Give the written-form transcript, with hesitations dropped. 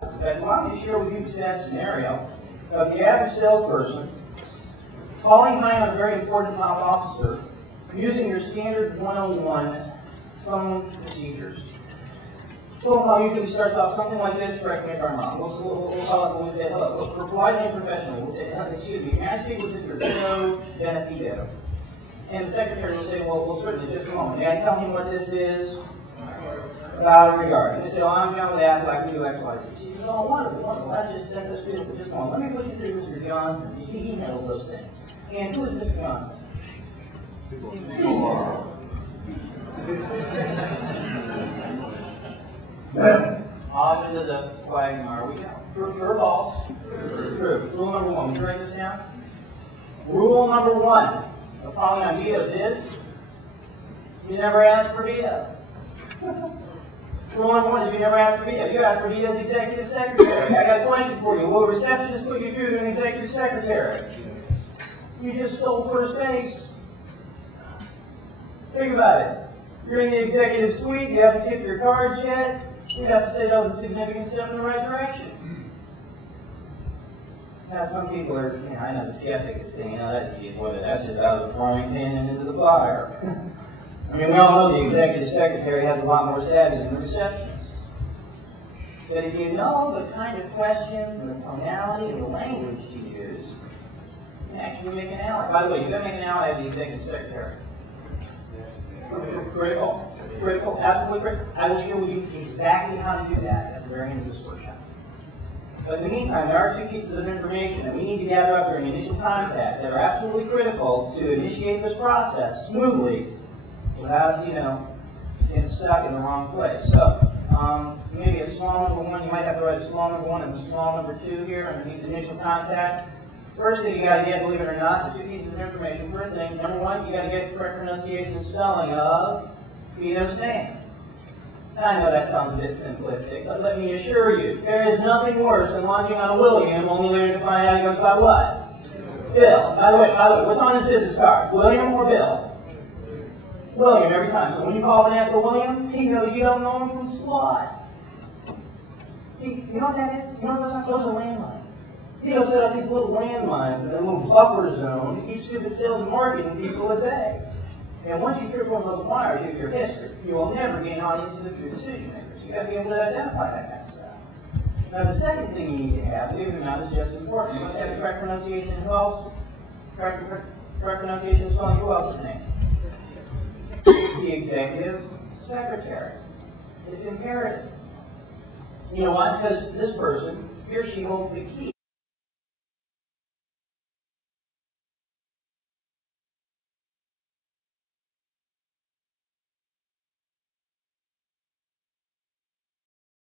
In fact, allow me to share with you the sad scenario of the average salesperson calling high on a very important top officer using your standard 101 phone procedures. Phone call usually starts off something like this, correct me if I'm wrong. We'll call it when we say hello. We'll politely and professionally, we'll say, excuse me, may I speak with Mr. VITO, VITO? And the secretary will say, well, certainly, just a moment. May I tell him what this is? Without a regard. And they say, oh, I'm John with Apple, I can do X, Y, Z. She says, oh, wonderful, wonderful. That's just beautiful. Just a moment. Let me put you through Mr. Johnson. You see, he handles those things. And who is Mr. Johnson? Off into the quagmire we go. True or false? True. Rule number one. Would you write this down? Rule number one of calling on VITOs is you never ask for VITO. Rule number one is you never ask for VITO. You ask for VITO's executive secretary. I got a question for you. Will a receptionist put you through to an executive secretary? You just stole first base. Think about it. You're in the executive suite. You haven't tipped your cards yet. You'd have to say that was a significant step in the right direction. Now, some people are, I know the skeptic is saying, that's just out of the frying pan and into the fire. I mean, we all know the executive secretary has a lot more savvy than the receptionist. But if you know the kind of questions and the tonality and the language to use, you can actually make an ally. By the way, you've got to make an ally of the executive secretary. Critical. Critical, absolutely critical. I will share with you exactly how to do that at the very end of this workshop. But in the meantime, there are two pieces of information that we need to gather up during initial contact that are absolutely critical to initiate this process smoothly without, getting stuck in the wrong place. So, maybe a small number one, you might have to write a small number one and a small number two here underneath initial contact. First thing you got to get, believe it or not, the two pieces of information per thing. Number one, you got to get the correct pronunciation and spelling of VITO's name. I know that sounds a bit simplistic, but let me assure you, there is nothing worse than launching on a William only later to find out he goes by what? Bill. By the way, what's on his business cards? William or Bill? William every time. So when you call and ask for William, he knows you don't know him from squat. See, you know what that is? You know what those are landmines. VITO set up these little landmines in a little buffer zone to keep stupid sales and marketing people at bay. And once you trip over those wires, you have your history. You will never gain audience of the true decision makers. You've got to be able to identify that kind of stuff. Now, the second thing you need to have, believe it or not, is just important. You must have the correct pronunciation and who else? Correct pronunciation and spelling. Who else's name? The executive secretary. It's imperative. You know why? Because this person, he or she holds the key.